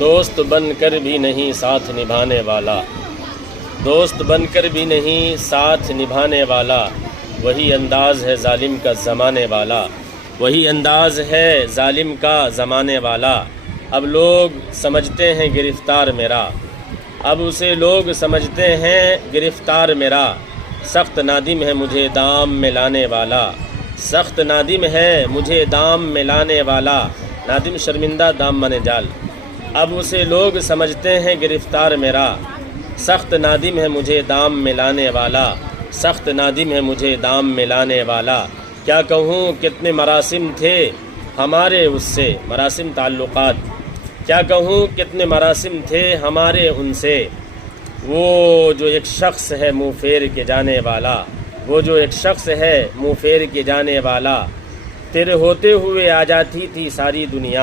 دوست بن کر بھی نہیں ساتھ نبھانے والا، دوست بن کر بھی نہیں ساتھ نبھانے والا، وہی انداز ہے ظالم کا زمانے والا، وہی انداز ہے ظالم کا زمانے والا۔ اب لوگ سمجھتے ہیں گرفتار میرا، اب اسے لوگ سمجھتے ہیں گرفتار میرا، سخت نادم ہے مجھے دام میں لانے والا، سخت نادم ہے مجھے دام میں لانے والا۔ نادم شرمندہ، دام مانے جال۔ اب اسے لوگ سمجھتے ہیں گرفتار میرا، سخت نادم ہے مجھے دام میں لانے والا، سخت نادم ہے مجھے دام میں لانے والا۔ کیا کہوں کتنے مراسم تھے ہمارے اس سے، مراسم تعلقات، کیا کہوں کتنے مراسم تھے ہمارے ان سے، وہ جو ایک شخص ہے منہ پھیر کے جانے والا، وہ جو ایک شخص ہے منہ پھیر کے جانے والا، تیرے ہوتے ہوئے آ جاتی تھی ساری دنیا۔